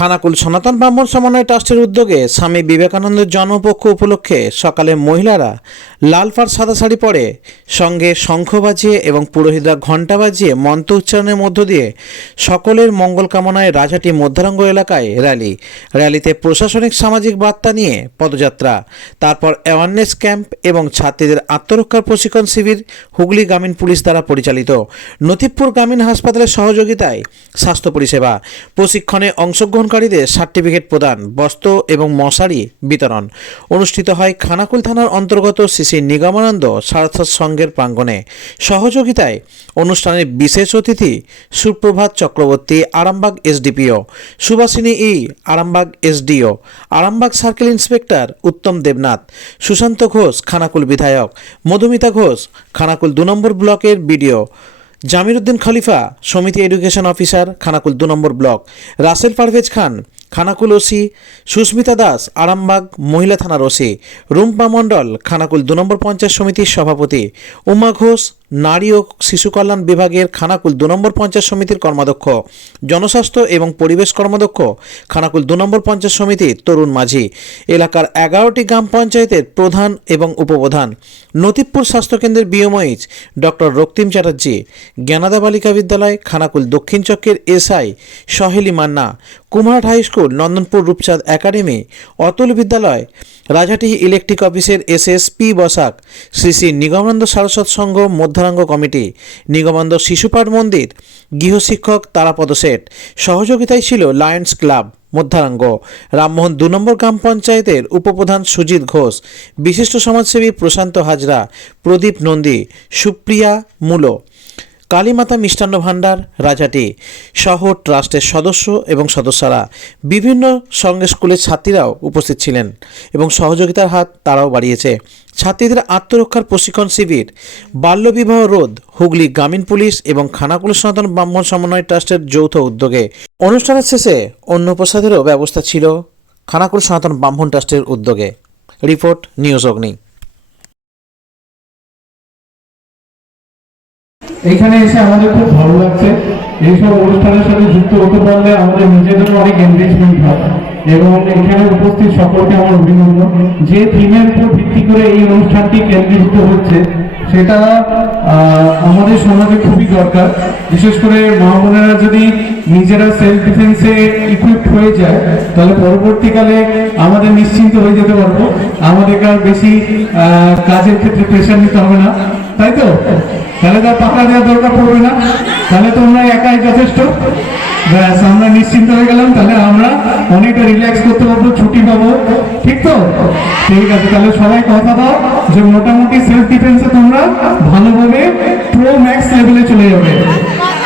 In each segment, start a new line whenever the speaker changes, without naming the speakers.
খানাকুল সনাতন ব্রাহ্মণ সমন্বয় ট্রাস্টের উদ্যোগে স্বামী বিবেকানন্দের জন্মপক্ষ উপলক্ষে সকালে মহিলারা লাল পাড় সাদা শাড়ি পরে সঙ্গে শঙ্খ বাজিয়ে এবং পুরোহিতরা ঘণ্টা বাজিয়ে মন্ত্র উচ্চারণের মধ্য দিয়ে সকলের মঙ্গল কামনায় রাজাটি মধ্যারঙ্গ এলাকায় র্যালি। র্যালিতে প্রশাসনিক সামাজিক বার্তা নিয়ে পদযাত্রা। তারপর অ্যাওয়ারনেস ক্যাম্প এবং ছাত্রীদের আত্মরক্ষার প্রশিক্ষণ শিবির হুগলি গ্রামীণ পুলিশ দ্বারা পরিচালিত। নথিপুর গ্রামীণ হাসপাতালের সহযোগিতায় স্বাস্থ্য পরিষেবা। প্রশিক্ষণে অংশগ্রহণকারীদের সার্টিফিকেট প্রদান, বস্ত্র এবং মশারি বিতরণ। অনুষ্ঠিত হয় খানাকুল থানার অন্তর্গত শ্রী নিগমানন্দ সারথা সংঘের প্রাঙ্গণে। সহযোগিতায় অনুষ্ঠানের বিশেষ অতিথি Suprabhat Chakraborty, Arambagh SDPO. Subhashini E, Arambagh SDO. Arambagh circle inspector Uttam Debnath. Sushanta Ghosh, Khanakul বিধায়ক। মধুমিতা ঘোষ, খানাকুল দু নম্বর ব্লকের বিডিও। জামিরুদ্দিন খলিফা সমিতি এডুকেশন অফিসার খানাকুল দু নম্বর ব্লক। রাসেল পারভেজ খান খানাকুল ওসি সুস্মিতা দাস, আরামবাগ, মহিলা থানার ওসি। রুম্পা মণ্ডল, খানাকুল দু নম্বর পঞ্চায়েত সমিতির সভাপতি। উমা ঘোষ, নারী ও শিশু কল্যাণ বিভাগের খানাকুল দু নম্বর পঞ্চায়েত সমিতির কর্মাধ্যক্ষ। জনস্বাস্থ্য এবং পরিবেশ কর্মাধ্যক্ষ, খানাকুল দু নম্বর পঞ্চায়েত সমিতির তরুণ মাঝি। এলাকার এগারোটি গ্রাম পঞ্চায়েতের প্রধান এবং উপপ্রধান। নতিবপুর স্বাস্থ্যকেন্দ্রের বিএমওইচ ডক্টর রক্তিম চ্যাটার্জি। জ্ঞানাদা বালিকা বিদ্যালয়, খানাকুল দক্ষিণ চক্রের SI, Saheli Manna. Kumarhat high school Nandanpur Rupchand academy, Atul বিদ্যালয় রাজাটি ইলেকট্রিক অফিসের S S P Basak, Shri Shri Nigamananda Saraswat Sangha মধ্যাঙ্গ committee, Nigamananda শিশুপাঠ মন্দির, গৃহশিক্ষক তারাপদ শেঠ সহযোগিতায় ছিল লায়ন্স ক্লাব মধ্যাঙ্গ রামমোহন দু নম্বর গ্রাম পঞ্চায়েতের উপপ্রধান সুজিত ঘোষ, বিশিষ্ট সমাজসেবী প্রশান্ত হাজরা, প্রদীপ নন্দী, সুপ্রিয়া মূলো। কালীমাতা মিষ্টান্ন ভাণ্ডার, রাজাটি সহ ট্রাস্টের সদস্য এবং সদস্যরা বিভিন্ন সঙ্গে স্কুলের ছাত্রীরাও উপস্থিত ছিলেন এবং সহযোগিতার হাত তারাও বাড়িয়েছে। ছাত্রীদের আত্মরক্ষার প্রশিক্ষণ শিবির, বাল্যবিবাহ রোধ, হুগলি গ্রামীণ পুলিশ এবং খানাকুল সনাতন ব্রাহ্মণ সমন্বয় ট্রাস্টের যৌথ উদ্যোগে। অনুষ্ঠানের শেষে অন্য প্রসাদেরও ব্যবস্থা ছিল খানাকুল সনাতন ব্রাহ্মণ ট্রাস্টের উদ্যোগে। রিপোর্ট নিউজ অগ্নি।
এখানে এসে আমাদের খুব ভালো লাগছে। এইসব অনুষ্ঠানের সাথে যুক্ত হতে পারলে আমাদের নিজেদেরও অনেক এনগেজমেন্ট হয়। এবং এখানে উপস্থিত সকলকে আমার অভিনন্দন। যে থিমের উপর ভিত্তি করে এই অনুষ্ঠানটি কেন্দ্রীভূত হচ্ছে, সেটা আমাদের সমাজে খুবই দরকার। বিশেষ করে মা বোনেরা যদি নিজেরা সেলফ ডিফেন্সে ইকুইপ হয়ে যায়, তাহলে পরবর্তীকালে আমাদের নিশ্চিন্ত হয়ে যেতে পারব। আমাদেরকে আর বেশি কাজের ক্ষেত্রে প্রেশার নিতে হবে না। তাই তো? তাহলে তার পাকা দেওয়ার দরকার পড়বে না। তাহলে তোমরা একাই যথেষ্ট। ব্যাস, আমরা নিশ্চিন্ত হয়ে গেলাম। তাহলে আমরা অনেকটা রিল্যাক্স করতে পারব, ছুটি পাবো। ঠিক তো? ঠিক আছে, তাহলে সবাই কথা দাও যে মোটামুটি সেলফ ডিফেন্সে তোমরা ভালোভাবে প্রো ম্যাক্স লেভেলে চলে যাবে।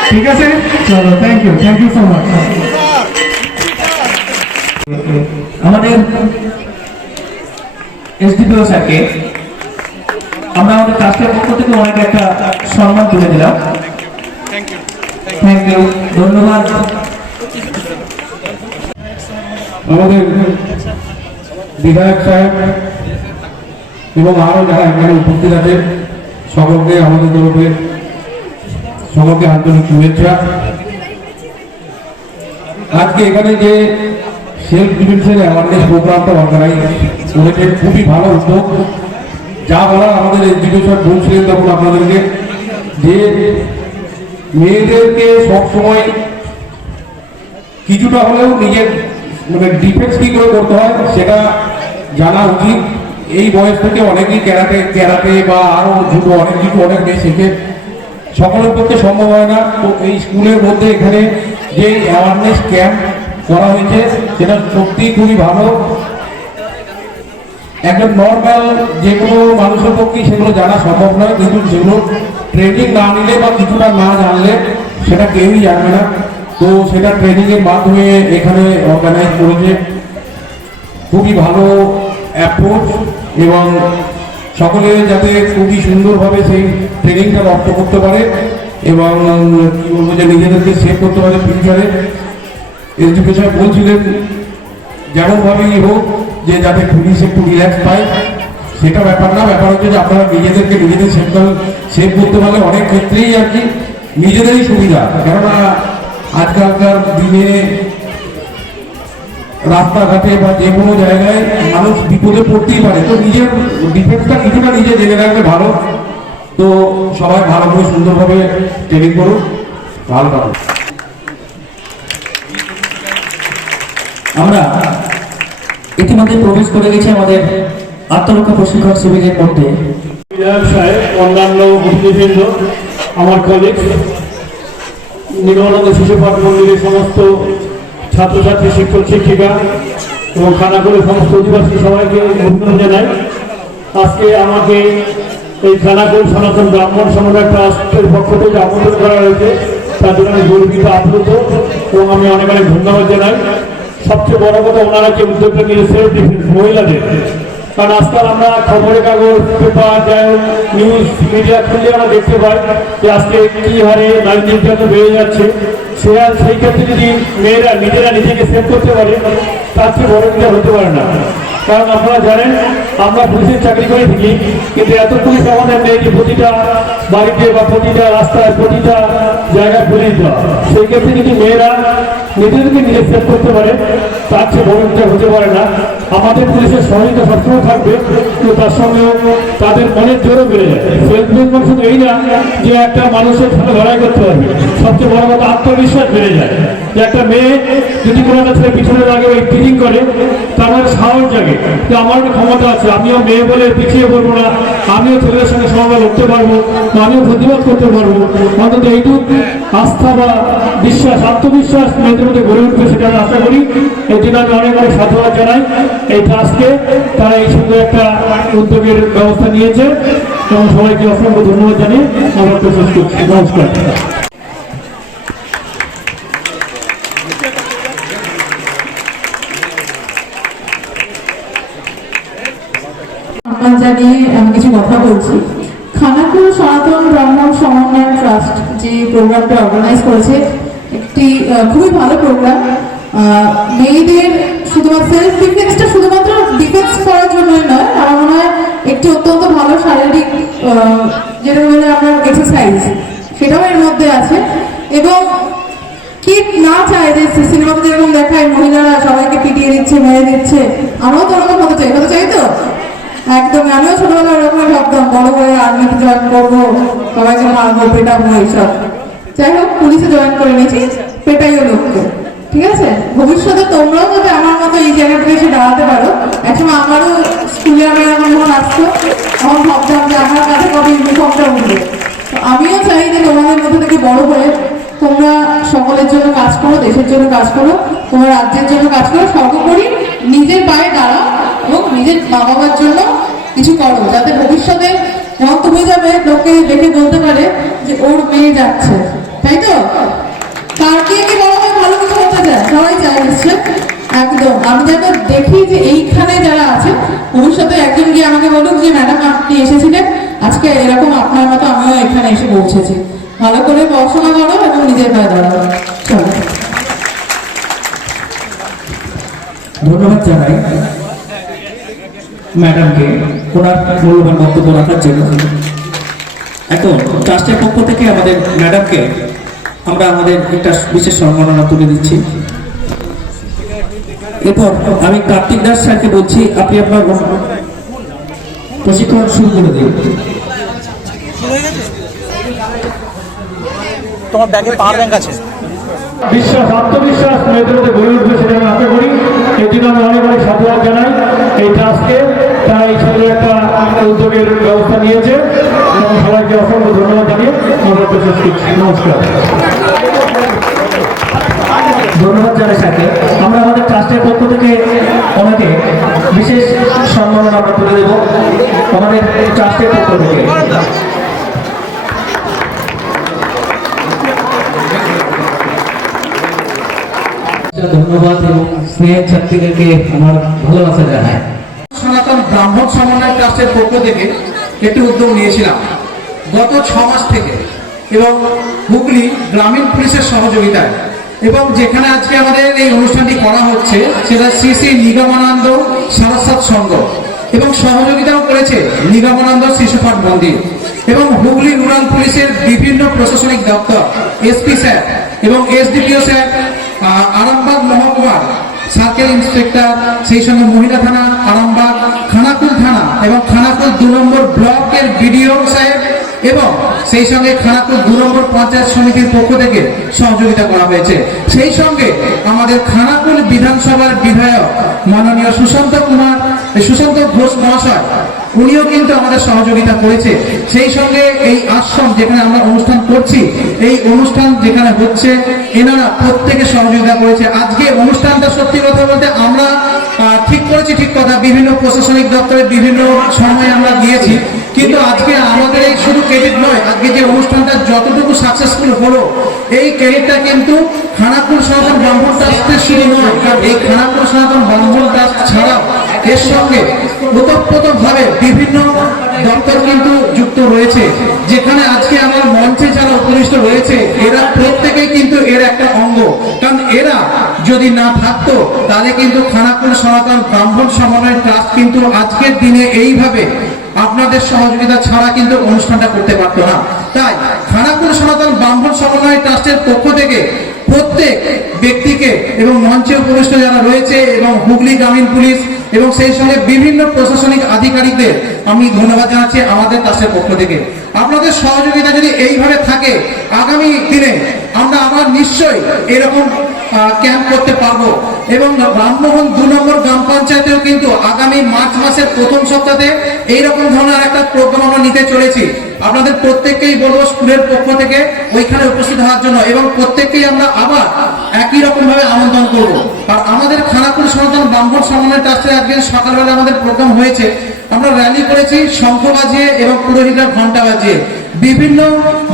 ঠিক আছে? চলো thank you thank you so much
আমাদের এসডিপিও স্যারকে আমরা আমাদের ট্রাস্টের পক্ষ থেকে অনেক একটা সম্মান তুলে দিলাম। থ্যাংক ইউ ধন্যবাদ।
আমাদের বিধায়ক সাহেব এবং আরও যারা এখানে উপস্থিত আছে সকলকে আমাদের তরফে সকলকে আন্তরিক শুভেচ্ছা। আজকে এখানে যে সেলফ ডিফেন্সের অ্যাওয়ারনেস প্রোগ্রামটা অর্গানাইজ করেছে খুবই ভালো উদ্যোগ। যা বলার আমাদের এডুকেশন বলছিলেন তখন আপনাদেরকে। যে মেয়েদেরকে সবসময় কিছুটা হলেও নিজের মানে ডিফেন্স কি করে করতে হয়, সেটা জানা উচিত। এই বয়স থেকে অনেকেই ক্যারাটে ক্যারাটে বা আরও জুটো অনেক কিছু, অনেক মেয়ে শেখে। সকলের পক্ষে সম্ভব হয় না। তো এই স্কুলের মধ্যে এখানে যে অ্যাওয়ারনেস ক্যাম্প করা হয়েছে, সেটা সত্যিই খুবই ভালো। একজন নর্মাল যে কোনো মানুষের পক্ষে সেগুলো জানা সম্ভব নয়, কিন্তু সেগুলো ট্রেনিং না নিলে বা কিছুটা না জানলে সেটা কেউই জানবে না। তো সেটা ট্রেনিংয়ের মাধ্যমে এখানে অর্গানাইজ করেছে। খুবই ভালো অ্যাপ্রোচ এবং সকলে যাতে খুবই সুন্দরভাবে সেই ট্রেনিংটা রপ্ত করতে পারে এবং কী বলব যে নিজেদেরকে সেভ করতে পারে ফিউচারে এডুকেশন বলছিলেন, যেমনভাবেই হোক যে যাতে পুলিশ একটু রিল্যাক্স পায়, সেটা ব্যাপার না। ব্যাপার হচ্ছে যে আপনারা নিজেদেরকে নিজেদের সেভ সেভ করতে পারলে অনেক ক্ষেত্রেই আর কি নিজেদেরই সুবিধা। কেননা আজকালকার দিনে
রাস্তাঘাটে বা যে কোনো জায়গায় মানুষ বিপদে পড়তেই পারে। তো নিজের ডিফেন্সটা কিছুটা নিজে জেনে রাখলে ভালো। তো সবাই ভালো করে সুন্দরভাবে ট্রেনিং করুন। ভালো
আমরা ইতিমধ্যে প্রবেশ করে গেছি আমাদের আত্মরক্ষা প্রশিক্ষণ শিবিরের মধ্যে।
অন্যান্য অতিথিবৃন্দ, আমার কলিগ নিগমানন্দ শিশু পাঠ মন্দিরের সমস্ত ছাত্রছাত্রী, শিক্ষক, শিক্ষিকা এবং খানাকুলের সমস্ত অধিবাসী সবাইকে অভিনন্দন জানাই। আজকে আমাকে এই খানাকুল সনাতন ব্রাহ্মণ সমবায় ট্রাস্টের পক্ষ থেকে আমন্ত্রণ করা হয়েছে। তার জন্য আমি গর্বিত, আপ্লুত এবং আমি অনেক অনেক ধন্যবাদ জানাই। সবচেয়ে বড় কথা ওনারা যে উদ্যোগটা নিয়েছে ডিফেন্স মহিলাদের। কারণ আজকাল আমরা খবরের কাগজ পেপার যাই নিউজ মিডিয়া খুললে আমরা দেখতে পাই যে আজকে কি হারে নারী নির্যাতন বেড়ে যাচ্ছে। সে সেই ক্ষেত্রে যদি মেয়েরা, নিজেরা নিজেকে সেভ করতে পারে, তার চেয়ে বড় কিছু হতে পারে না। কারণ আপনারা জানেন, আমরা পুলিশের চাকরি করে থাকি, কিন্তু এত পুলিশ আমাদের নেই যে প্রতিটা বাড়িতে বা প্রতিটা রাস্তায়, প্রতিটা জায়গায় পুলিশ দেওয়া। সেই ক্ষেত্রে যদি মেয়েরা নিজেদেরকে নিজে সেভ করতে পারে, তার চেয়ে বড় হতে পারে না। আমাদের পুলিশের সহযোগিতা সবসময় থাকবে, কিন্তু তার সঙ্গেও তাদের মনের জোরও বেড়ে যায়। সেলফ ডিফেন্স শুধু এই না যে একটা মানুষের সাথে লড়াই করতে পারবে। সবচেয়ে বড় কথা আত্মবিশ্বাস বেড়ে যায়। একটা মেয়ে যদি কোনো একটা ছেলে পিছনে লাগে ওই টিচিং করে তার মধ্যে সাহস জাগে যে আমার ক্ষমতা আছে, আমিও মেয়ে বলে পিছিয়ে পড়ব না, আমিও ছেলেদের সঙ্গে সমাবেশ লড়তে পারব আমিও প্রতিবাদ করতে পারব। অন্তত এইটুক আস্থা বা বিশ্বাস, আত্মবিশ্বাস মেয়েদের মধ্যে গড়ে উঠবে সেটা আমি আশা করি। এই জন্য আমি অনেক অনেক সাধুবাদ জানাই এই ট্রাস্টকে তারা এই সুন্দর একটা উদ্যোগের ব্যবস্থা নিয়েছে। এবং সবাইকে অসংখ্য ধন্যবাদ জানিয়ে আমার করছি। নমস্কার।
সম্মান জানিয়ে আমি কিছু কথা বলছি। খানাকুল সনাতন ব্রাহ্মণ সমন্বয় ট্রাস্ট যে প্রোগ্রামটা অর্গানাইজ করেছে, একটি খুবই ভালো প্রোগ্রাম। মেয়েদের শুধুমাত্র সেলফ ডিফেন্সটা শুধুমাত্র ডিফেন্স করার জন্যই নয়, আমার মনে হয় একটি অত্যন্ত ভালো শারীরিক যেটা বলে আমরা এক্সারসাইজ সেটাও এর মধ্যে আছে। এবং কি না চায় যে সিনেমাতে যেরকম দেখায় মহিলারা সবাইকে পিটিয়ে দিচ্ছে, মেরে দিচ্ছে, আমরাও তো ওরকম হতে চাই হতে চাই তো? একদম আমিও ছোটবেলায় ওরকমই ভাবতাম, বড় হয়ে আর্মিতে জয়েন করব, সবাই সবাইকে মারবো পেটাবো এইসব। যাই হোক, পুলিশে জয়েন করে নিয়েছি পেটাইও লোককে ঠিক আছে? ভবিষ্যতে তোমরাও যাতে আমার মতো এই জায়গাটাতে এসে দাঁড়াতে পারো। একসময় আমারও স্কুলে আমি এরকম যখন আসতো, তখন ভাবতাম যে আমার কাছে কবে ইউনিফর্মটা উঠবে। তো আমিও চাই যে তোমাদের মধ্যে থেকে বড় হয়ে তোমরা সকলের জন্য কাজ করো, দেশের জন্য কাজ করো, তোমার রাজ্যের জন্য কাজ করো। সর্বোপরি নিজের পায়ে দাঁড়াও এবং নিজের মা বাবার জন্য কিছু করো, যাতে ভবিষ্যতে যখন তুমি যাবে, লোকে দেখে বলতে পারে যে ওর মেয়ে যাচ্ছে। তাই তো? তার কে কি বড় হয়ে, ভালো কিছু করতে চায়? সবাই চায় নিশ্চয়। একদম। আমি যাকে দেখি যে এইখানে যারা আছে, ভবিষ্যতে একজন গিয়ে আমাকে বলুক যে, ম্যাডাম, আপনি এসেছিলেন। আজকে এরকম আপনার মতো আমিও এখানে এসে পৌঁছেছি। ভালো করে পড়াশোনা করো এবং নিজের পায়ে দাঁড়াও। চলো।
ধন্যবাদ জানাই। ম্যাডামকে ওনার মূল্যবান বক্তব্য রাখার জন্য এখন, ট্রাস্টের পক্ষ থেকে আমাদের ম্যাডামকে আমরা আমাদের একটা বিশেষ সম্মাননা তুলে দিচ্ছি। এরপর আমি কার্তিক দাস স্যারকে বলছি, আপনি আপনার প্রশিক্ষণ শুরু করে দিন।
তোমার ব্যাগে পাওয়ার ব্যাংক আছে।
বিশ্বাস, আত্মবিশ্বাস, মেয়েদের গড়ে উঠবে সেটা আমি আশা করি। এই জন্য আমি অনেক অনেক সাধুবাদ জানাই। এই ট্রাস্টকে তারা এই সুন্দর একটা উদ্যোগের ব্যবস্থা নিয়েছে। এবং সবাইকে অসংখ্য ধন্যবাদ জানিয়ে আমরা প্রশেষ করছি। নমস্কার।
ধন্যবাদ জানাই স্যারকে। আমরা আমাদের ট্রাস্টের পক্ষ থেকে ওনাকে বিশেষ সম্মাননা আমরা তুলে দেব। আমাদের ট্রাস্টের পক্ষ থেকে। ধন্যবাদ এবং স্নেহের ছাত্রীদেরকে আমার ভালোবাসা জানাই।
সনাতন ব্রাহ্মণ সমন্বয় ট্রাস্টের পক্ষ থেকে একটি উদ্যোগ নিয়েছিলাম। গত ছ মাস থেকে এবং হুগলি গ্রামীণ পুলিশের সহযোগিতায় এবং যেখানে আজকে আমাদের এই অনুষ্ঠানটি করা হচ্ছে, সেটা শ্রী শ্রী নিগমানন্দ সারস্বত সংঘ এবং সহযোগিতাও করেছে নিগমানন্দ শিশুপাঠ মন্দির এবং হুগলি রুরাল পুলিশের বিভিন্ন প্রশাসনিক দপ্তর, এসপি স্যার এবং এসডিপিও স্যার আরামবাগ মহকুমার সার্কেল ইন্সপেক্টর, সেই সঙ্গে মহিলা থানা, আরামবাগ, খানাকুল থানা এবং খানাকুল দু নম্বর ব্লকের বিডিও সাহেব এবং সেই সঙ্গে খানাকুল দু নম্বর পঞ্চায়েত সমিতির পক্ষ থেকে সহযোগিতা করা হয়েছে। সেই সঙ্গে আমাদের খানাকুল বিধানসভার বিধায়ক মাননীয় সুশান্ত কুমার, সুশান্ত ঘোষ মহাশয় উনিও কিন্তু আমাদের সহযোগিতা করেছে। সেই সঙ্গে এই আশ্রম যেখানে আমরা অনুষ্ঠান করছি, এই অনুষ্ঠান যেখানে হচ্ছে, এনারা প্রত্যেকে সহযোগিতা করেছে। আজকে অনুষ্ঠানটা সত্যি কথা বলতে আমরা ঠিক করেছি ঠিক কথা। বিভিন্ন প্রশাসনিক দপ্তরে বিভিন্ন সময় আমরা দিয়েছি কিন্তু আজকে আমাদের এই শুধু ক্রেডিট নয়, আজকে যে অনুষ্ঠানটা যতটুকু সাকসেসফুল হলো, এই ক্রেডিটটা কিন্তু খানাকুল সনাতন ব্রাহ্মণ ট্রাস্টের শুধু নয়, এই খানাকুল সনাতন ব্রাহ্মণ ট্রাস্ট ছাড়াও এর সঙ্গে বিভিন্ন দপ্তর কিন্তু যুক্ত রয়েছে, যেখানে আজকে আমার মঞ্চে যারা রয়েছে, এরা কিন্তু এর একটা অঙ্গ। কারণ এরা যদি না থাকতো, তাহলে কিন্তু খানাকুল সনাতন ব্রাহ্মণ সমন্বয় ট্রাস্ট কিন্তু আজকের দিনে এইভাবে আপনাদের সহযোগিতা ছাড়া কিন্তু অনুষ্ঠানটা করতে পারতো না। তাই খানাকুল সনাতন ব্রাহ্মণ সমন্বয় ট্রাস্টের পক্ষ থেকে প্রত্যেক ব্যক্তিকে এবং মঞ্চে উপবিষ্ট যারা রয়েছে এবং হুগলি গ্রামীণ পুলিশ এবং সেই সঙ্গে বিভিন্ন প্রশাসনিক আধিকারিকদের আমি ধন্যবাদ জানাচ্ছি আমাদের ট্রাস্টের পক্ষ থেকে। আপনাদের সহযোগিতা যদি এইভাবে থাকে, আগামী দিনে আমরা আবার নিশ্চয়ই এরকম ক্যাম্প করতে পারব। এবং রামমোহন দু নম্বর গ্রাম পঞ্চায়েতেও কিন্তু আগামী মার্চ মাসের প্রথম সপ্তাহে এইরকম ধরনের একটা প্রোগ্রাম আমরা নিতে চলেছি। আপনাদের প্রত্যেককেই বলব স্কুলের পক্ষ থেকে ওইখানে উপস্থিত হওয়ার জন্য এবং প্রত্যেককেই আমরা আবার একই রকম ভাবে আমন্ত্রণ করব। আর আমাদের খানাকুল সন্তান ব্রাহ্মণ সমন্বয় ট্রাস্টে আজকে সকালবেলা আমাদের প্রোগ্রাম হয়েছে। আমরা র্যালি করেছি, শঙ্খ বাজিয়ে এবং পুরোহিতরা ঘণ্টা বাজিয়ে। বিভিন্ন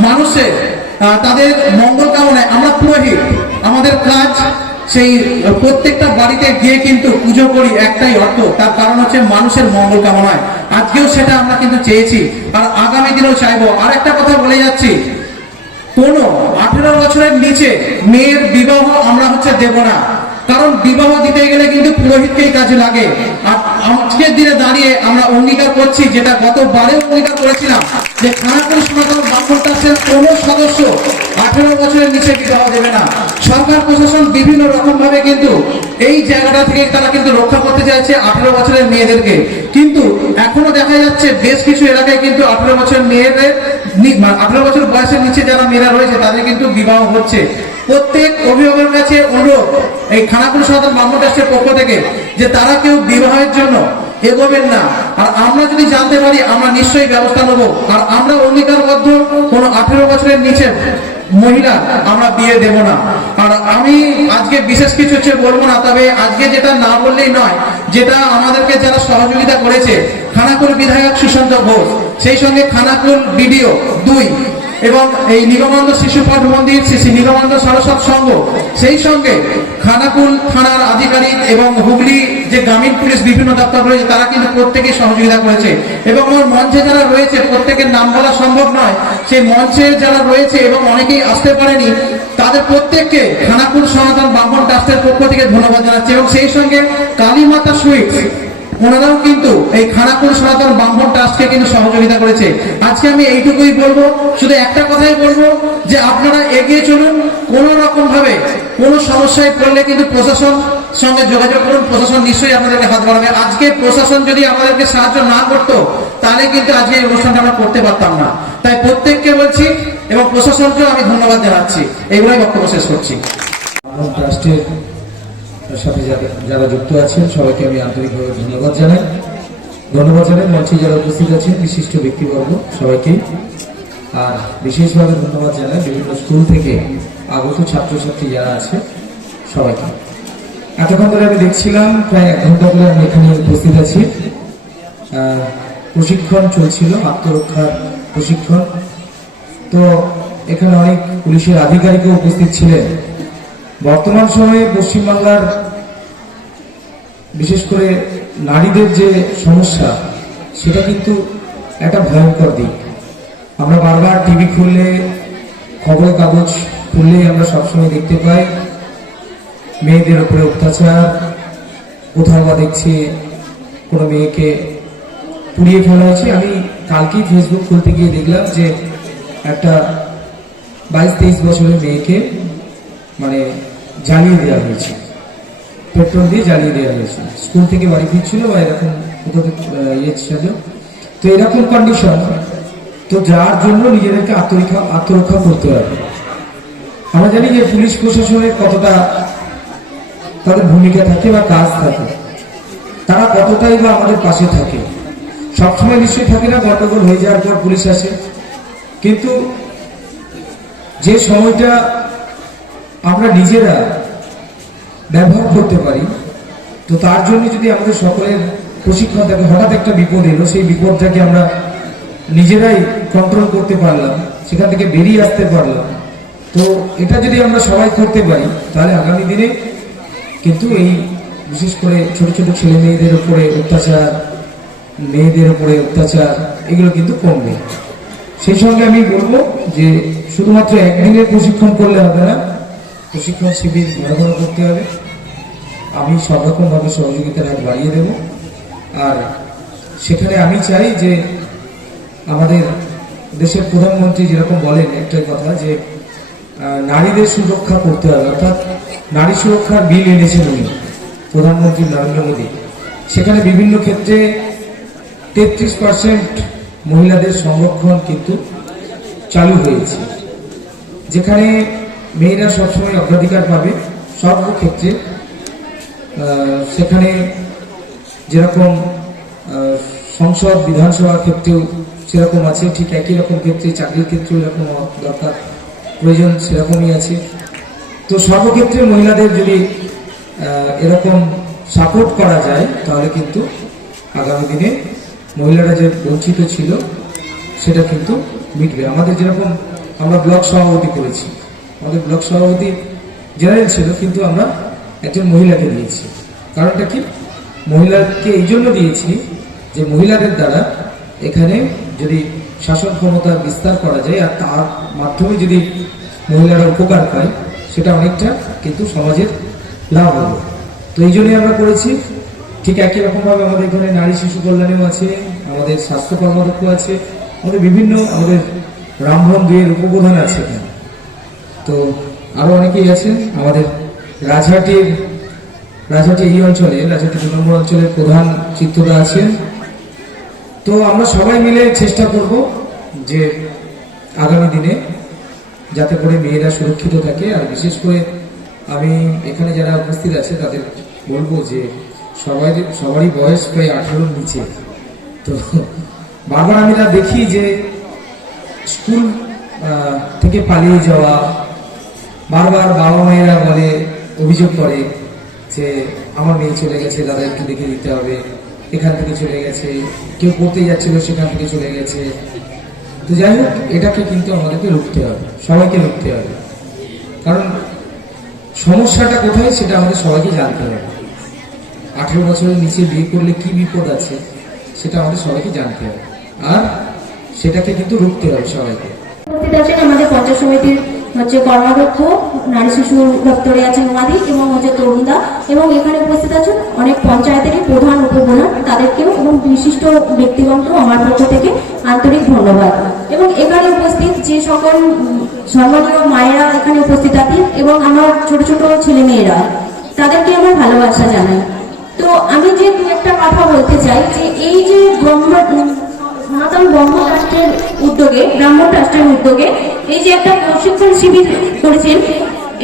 মানুষের তাদের মঙ্গল কামনায় আমরা পুরোহিত, আমাদের কাজ সেই, প্রত্যেকটা বাড়িতে গিয়ে কিন্তু পুজো করি একটাই অর্থ। তার কারণ হচ্ছে মানুষের মঙ্গল কামনায়। আজকেও সেটা আমরা কিন্তু চেয়েছি। আর আগামী দিনেও চাইব। আর একটা কথা বলে যাচ্ছি। কোন আঠেরো বছরের নিচে মেয়ের বিবাহ আমরা হচ্ছে দেব না। কারণ বিবাহ দিতে গেলে কিন্তু পুরোহিতকেই কাজে লাগে। আর আজকের দিনে দাঁড়িয়ে আমরা অঙ্গীকার করছি, যেটা গতবারে অঙ্গীকার করেছিলাম, যে খানাপুর সনাতন ব্রাহ্মণ ট্রাস্টের কোন সদস্য আঠেরো বছরের নিচে বিবাহ দেবে না। সরকার, প্রশাসন বিভিন্ন রকম ভাবে কিন্তু এই জায়গাটা থেকে তারা কিন্তু রক্ষা করতে চাইছে আঠেরো বছরের মেয়েদেরকে। কিন্তু এখনও দেখা যাচ্ছে বেশ কিছু এলাকায় কিন্তু আঠেরো বছরের মেয়েদের আঠেরো বছর বয়সের নিচে যারা মেয়েরা রয়েছে, তাদের কিন্তু বিবাহ হচ্ছে। প্রত্যেক অভিভাবকের কাছে অনুরোধ এই খানাকুল সনাতন ব্রাহ্মণ ট্রাস্টের পক্ষ থেকে যে তারা কেউ বিবাহের জন্য এগোবেন না। আর আমরা যদি জানতে পারি, আমরা নিশ্চয়ই ব্যবস্থা নেব। আর আমরা অঙ্গীকারবদ্ধ কোনো আঠেরো বছরের নিচে মহিলা, আমরা বিয়ে দেব না। আর আমি আজকে বিশেষ কিছু হচ্ছে বলব না, তবে আজকে যেটা না বললেই নয়, যেটা আমাদেরকে যারা সহযোগিতা করেছে, খানাকুল বিধায়ক সুশান্ত ঘোষ, সেই সঙ্গে খানাকুল বিডিও দুই এবং এই নিগমানন্দ শিশুপাঠ মন্দির, শ্রী শ্রী নিগমানন্দ সরস্বত সংঘ, সেই সঙ্গে খানাকুল থানার আধিকারিক এবং হুগলি যে গ্রামীণ পুলিশ বিভিন্ন দপ্তর রয়েছে, তারা কিন্তু প্রত্যেকে সহযোগিতা করেছে। এবং আমার মঞ্চে যারা রয়েছে, প্রত্যেকের নাম বলা সম্ভব নয়। সেই মঞ্চে যারা রয়েছে এবং অনেকেই আসতে পারেনি, তাদের প্রত্যেককে খানাকুল সনাতন ব্রাহ্মণ ট্রাস্টের পক্ষ থেকে ধন্যবাদ জানাচ্ছি। এবং সেই সঙ্গে কালীমাতা সুইটস ওনারাও কিন্তু এই খানাকুল সনাতন ব্রাহ্মণ ট্রাস্টকে কিন্তু সহযোগিতা করেছে। আজকে আমি এইটুকুই বলব, শুধু একটা কথাই বলব যে আপনারা এগিয়ে চলুন, কোন রকম ভাবে কোনো সমস্যায় পড়লে কিন্তু প্রশাসন সঙ্গে যোগাযোগ করুন, প্রশাসন নিশ্চয়ই আপনাদেরকে হাত বাড়াবে। আজকে প্রশাসন যদি আমাদেরকে সাহায্য না করতো, তাহলে কিন্তু আজকে এই অনুষ্ঠানটা আমরা করতে পারতাম না। তাই প্রত্যেককে বলছি এবং প্রশাসনকেও আমি ধন্যবাদ জানাচ্ছি। এইগুলোই বক্তব্য শেষ করছি।
ট্রাস্টের সাথে যারা- যুক্ত আছেন, সবাইকে আমি আন্তরিকভাবে ধন্যবাদ জানাই। ধন্যবাদ জানাই মঞ্চে যারা উপস্থিত আছেন, বিশিষ্ট ব্যক্তিবর্গ সবাইকে। আর বিশেষভাবে ধন্যবাদ জানাই বিভিন্ন স্কুল থেকে আগত ছাত্রছাত্রী যারা আছে, সবাইকে। এতক্ষণ ধরে আমি দেখছিলাম, প্রায় এক ঘণ্টা ধরে আমি এখানে উপস্থিত আছি। প্রশিক্ষণ চলছিল, আত্মরক্ষার প্রশিক্ষণ। তো এখানে অনেক পুলিশের আধিকারিকও উপস্থিত ছিলেন। বর্তমান সময়ে পশ্চিমবাংলার, বিশেষ করে নারীদের যে সমস্যা, সেটা কিন্তু একটা ভয়ঙ্কর দিক। আমরা বারবার টিভি খুললে খবরের কাগজ খুললেই আমরা সবসময় দেখতে পাই, মেয়েদের উপরে অত্যাচার, কোথাও বা দেখছি কোনো মেয়েকে পুড়িয়ে ফেলা হয়েছে। আমি কালকেই ফেসবুক খুলতে গিয়ে দেখলাম যে একটা বাইশ তেইশ বছরের মেয়েকে মানে জ্বালিয়ে দেওয়া হয়েছে। পেট্রোল দিয়ে জ্বালিয়ে দেওয়া হয়েছে। স্কুল থেকে বাড়ি ফিরছিল বা এরকম কোথাও ইয়ে ছিল। তো এরকম কন্ডিশন তো যার জন্য নিজেদেরকে আত্মরক্ষা আত্মরক্ষা করতে হবে। আমরা জানি যে পুলিশ প্রশাসনের কতটা তাদের ভূমিকা থাকে বা কাজ থাকে। তারা কতটাই বা আমাদের পাশে থাকে। সবসময় নিশ্চয়ই থাকে না, গন্ডগোল হয়ে যাওয়ার পর পুলিশ আসে। কিন্তু যে সময়টা আমরা নিজেরা ব্যবহার করতে পারি। তো তার জন্য যদি আমাদের সকলের প্রশিক্ষণ থাকে, হঠাৎ একটা বিপদ এলো, সেই বিপদটাকে আমরা নিজেরাই কন্ট্রোল করতে পারলাম, সেখান থেকে বেরিয়ে আসতে পারলাম। তো এটা যদি আমরা সবাই করতে পারি, তাহলে আগামী দিনে কিন্তু এই বিশেষ করে ছোট ছোট ছেলে মেয়েদের উপরে অত্যাচার, মেয়েদের উপরে অত্যাচার, এগুলো কিন্তু কমবে। সেই সঙ্গে আমি বলব যে শুধুমাত্র একদিনের প্রশিক্ষণ করলে হবে না প্রশিক্ষণ শিবির ঘন করতে হবে। আমি সব রকমভাবে সহযোগিতার হাত বাড়িয়ে দেব। আর সেখানে আমি চাই যে আমাদের দেশের প্রধানমন্ত্রী যেরকম বলেন একটাই কথা যে নারীদের সুরক্ষা করতে হবে। অর্থাৎ নারী সুরক্ষার বিল এনেছেন উনি, প্রধানমন্ত্রী নরেন্দ্র মোদী। সেখানে বিভিন্ন ক্ষেত্রে তেত্রিশ পার্সেন্ট মহিলাদের সংরক্ষণ কিন্তু চালু হয়েছে। যেখানে মেয়েরা সবসময় অগ্রাধিকার পাবে সর্বক্ষেত্রে। সেখানে যেরকম সংসদ, বিধানসভার ক্ষেত্রেও সেরকম আছে, ঠিক একই রকম ক্ষেত্রে, চাকরির ক্ষেত্রেও এরকম দরকার, প্রয়োজন সেরকমই আছে। তো সর্বক্ষেত্রে মহিলাদের যদি এরকম সাপোর্ট করা যায়, তাহলে কিন্তু আগামী দিনে মহিলারা যে বঞ্চিত ছিল, সেটা কিন্তু মিটবে। আমাদের যেরকম আমরা ব্লক সভাপতি করেছি আমাদের ব্লক সভাপতি জেনারেল ছিল, কিন্তু আমরা একজন মহিলাকে দিয়েছি। কারণটা কি? মহিলাকে এই জন্য দিয়েছি যে মহিলাদের দ্বারা এখানে যদি শাসন ক্ষমতা বিস্তার করা যায়, আর তার মাধ্যমে যদি মহিলারা উপকার পায়, সেটা অনেকটা কিন্তু সমাজের লাভ হবে। তো এই জন্যই আমরা করেছি। ঠিক একই রকমভাবে আমাদের এখানে নারী শিশু কল্যাণেও আছে, আমাদের স্বাস্থ্য কর্মদক্ষ আছে, আমাদের বিভিন্ন আমাদের রামভবন দুইয়ের উপপ্রধান আছে এখানে। তো আরও অনেকেই আছে। আমাদের রাজহাটির, রাজহাটি এই অঞ্চলে, রাজহাটি দু নম্বর অঞ্চলের প্রধান চিত্রদা আছে। তো আমরা সবাই মিলে চেষ্টা করব যে আগামী দিনে যাতে করে মেয়েরা সুরক্ষিত থাকে। আর বিশেষ করে আমি এখানে যারা উপস্থিত আছে, তাদের বলব যে সবাই, সবারই বয়স প্রায় আঠারোর নিচে। তো বারবার আমি দেখি যে স্কুল থেকে পালিয়ে যাওয়া বারবার বাবা মায়েরা বলে, অভিযোগ করে যে, আমার মেয়ে চলে গেছে, দাদা একটু দেখে দিতে হবে। এখান থেকে চলে গেছে, কেউ পড়তে যাচ্ছিল, সেখান থেকে চলে গেছে। তো যাই হোক, এটাকে কিন্তু আমাদেরকে রুখতে হবে, সবাইকে রুখতে হবে। কারণ সমস্যাটা কোথায় সেটা আমাদের সবাইকে জানতে হবে। আঠেরো বছরের নিচে বিয়ে করলে কি বিপদ আছে সেটা আমাদের সবাইকে জানতে হবে। আর সেটাকে কিন্তু রুখতে হবে সবাইকে।
আমাদের পঞ্চায়েত সমিতির হচ্ছে কর্মাধ্যক্ষ, নারী শিশু দপ্তরে আছেন ওয়াদি এবং হচ্ছে তরুণদা এবং এখানে উপস্থিত আছেন অনেক পঞ্চায়েতেরই প্রধান উপপ্রধান তাদেরকেও এবং বিশিষ্ট ব্যক্তিগণকেও আমার পক্ষ থেকে আন্তরিক ধন্যবাদ। এবং এখানে উপস্থিত যে সকল সম্মানীয় মায়েরা এখানে উপস্থিত আছেন এবং আমার ছোট ছোট ছেলে মেয়েরা তাদেরকে আমার ভালোবাসা জানাই। তো আমি যে দু একটা কথা বলতে চাই যে এই যে ব্রহ্ম সনাতন ব্রহ্ম ট্রাস্টের উদ্যোগে ব্রাহ্মণ ট্রাস্টের উদ্যোগে এই যে একটা প্রশিক্ষণ শিবির করেছেন,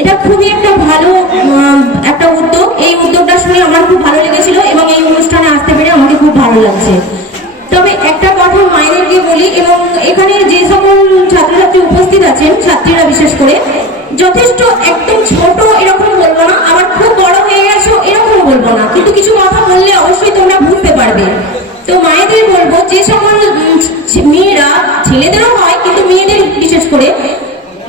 এটা খুবই একটা ভালো একটা উদ্যোগ। এই উদ্যোগটা শুনে আমার খুব ভালো লেগেছিল এবং এই অনুষ্ঠানে আসতে পেরে আমাকে খুব ভালো লাগছে। তবে একটা কথা মায়েদেরকে বলি, এবং এখানে যে সকল ছাত্রছাত্রী উপস্থিত আছেন, ছাত্রীরা বিশেষ করে, যথেষ্ট একদম ছোট এরকম বলব না, আবার খুব বড় হয়ে গেছো এরকম বলব না। কিন্তু কিছু কথা বললে অবশ্যই তোমরা বুঝতে পারবে। তো মায়েদের বলব, যে সকল মেয়েরা, ছেলেদেরও হয়, কিন্তু মেয়েদের বিশেষ করে,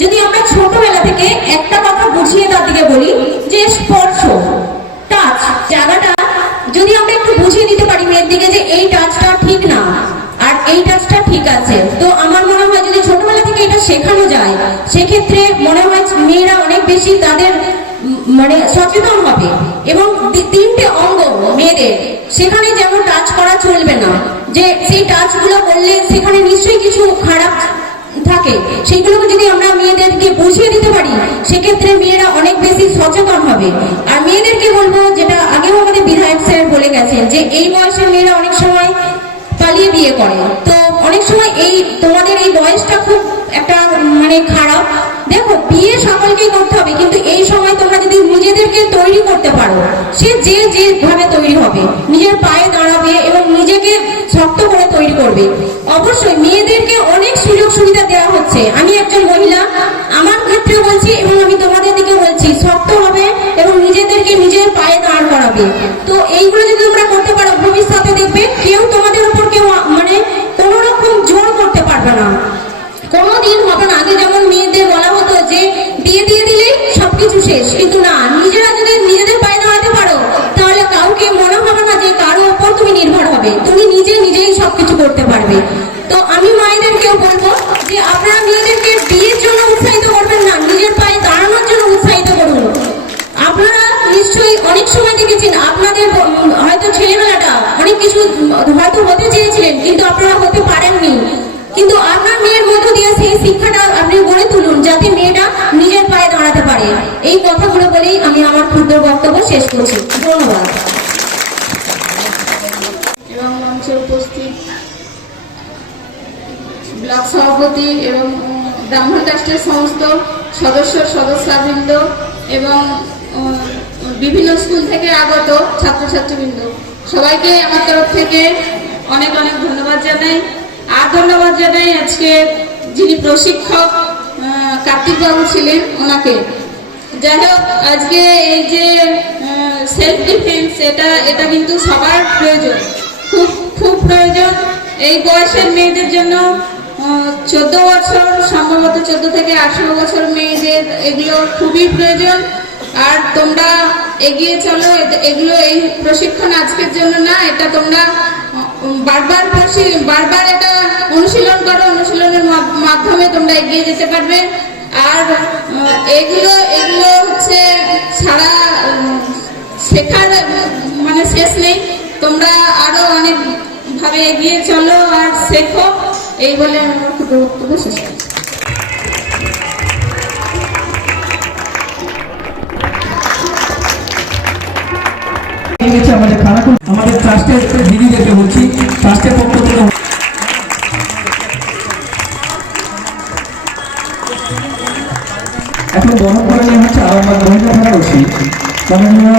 যদি আমরা ছোটবেলা থেকে একটা কথা বুঝিয়ে তাদেরকে বলি, যে স্পর্শ টাচ জায়গাটা যদি আমরা একটু বুঝিয়ে দিতে পারি মেয়ের দিকে যে এই টাচটা ঠিক না, আর এই টাচটা ঠিক আছে, তো আমার মনে হয় যদি ছোটবেলা থেকে এটা শেখানো যায়, সেক্ষেত্রে মনে হয় মেয়েরা অনেক বেশি তাদের মানে সচেতন হবে, এবং তিনটে অঙ্গ মেয়েদের সেখানে যেমন টাচ করা চলবে না, যে সেই টাচগুলো করলে সেখানে নিশ্চয়ই কিছু খারাপ থাকে। সেগুলোকে যদি আমরা মেয়েদেরকে বুঝিয়ে দিতে পারি, সেক্ষেত্রে মেয়েরা অনেক বেশি সচেতন হবে। আর মেয়েদেরকে বলব, যেটা আগেও আমাদের বিধায়ক স্যার বলে গেছেন, যে এই বয়সের মেয়েরা অনেক সময় পালিয়ে বিয়ে করে। তো অনেক সময় এই তোমাদের এই বয়সটা খুব একটা মানে খারাপ দেখো, বিয়ে সকলকেই করতে হবে, কিন্তু এই সময় তোমরা যদি নিজেদেরকে তৈরি করতে পারো, সে যে যেভাবে তৈরি হবে, নিজের পায়ে দাঁড়াবে এবং নিজেকে শক্ত করে তৈরি করবে। অবশ্যই মেয়েদেরকে অনেক সুযোগ সুবিধা দেওয়া হচ্ছে। আমি একজন আমার বক্তব্য শেষ করছি। ধন্যবাদ।
এবং মঞ্চে উপস্থিত ব্লক সভাপতি এবং ব্রাহ্মণ ট্রাস্টের সমস্ত সদস্য, সদস্যবৃন্দ এবং বিভিন্ন স্কুল থেকে আগত ছাত্রছাত্রীবৃন্দ, সবাইকে আমার তরফ থেকে অনেক অনেক ধন্যবাদ জানাই। আর ধন্যবাদ জানাই আজকে যিনি প্রশিক্ষক কার্তিকবাবু ছিলেন ওনাকে। যাই হোক আজকে এই যে সেলফ ডিফেন্স এটা এটা কিন্তু সবার প্রয়োজন। খুব খুব প্রয়োজন। এই বয়সের মেয়েদের জন্য চোদ্দ বছর, সম্ভবত চোদ্দ থেকে আঠেরো বছর মেয়েদের এগুলো খুবই প্রয়োজন। আর তোমরা এগিয়ে চলো এগুলো এই প্রশিক্ষণ আজকের জন্য না, এটা তোমরা বারবার বারবার এটা অনুশীলন করো, অনুশীলনের মাধ্যমে তোমরা এগিয়ে যেতে পারবে। আর এগুলো এগুলো হচ্ছে সারা শেখার মানে শেষ নেই। তোমরা আরও অনেক ভাবে এগিয়ে চলো আর শেখো। এই বলে আমার বক্তব্য শেষ করছি।
আমাদের খানাকুল। আমাদের ট্রাস্টের দিদিদেরকে বলছি ট্রাস্টের পক্ষ থেকে এখন গ্রহণ করে নেওয়া হচ্ছে আরামবাগ মহিলা থানার ওসি মাননীয়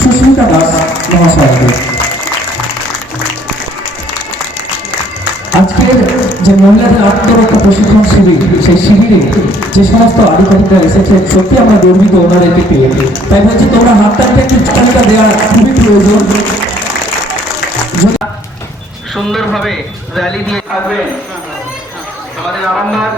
সুস্মিতা দাস মহাশয়কে। আজকের যে মহিলাদের আত্মরক্ষা প্রশিক্ষণ শিবির, সেই শিবিরে যে সমস্ত আধিকারিকরা এসেছে, সত্যি আমরা গর্বিত ওনাদেরকে পেয়ে। তাই বলছি, তোমরা হাততালিতে একটু তালিকা দেওয়া খুবই প্রয়োজন।
সুন্দরভাবে র্যালি দিয়ে থাকবেন। আমাদের আরামবাগ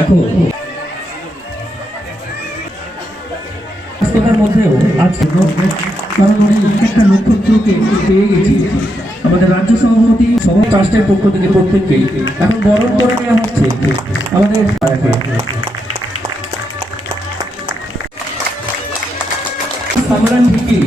এখন ব্যস্ততার মধ্যেও আজ উনি একটা নক্ষত্রকে পেয়ে গেছি। আমাদের রাজ্য সভাপতি সভা ট্রাস্টের পক্ষ থেকে প্রত্যেককে এখন বরণ করে নেওয়া হচ্ছে আমাদের সামরান ঠিকই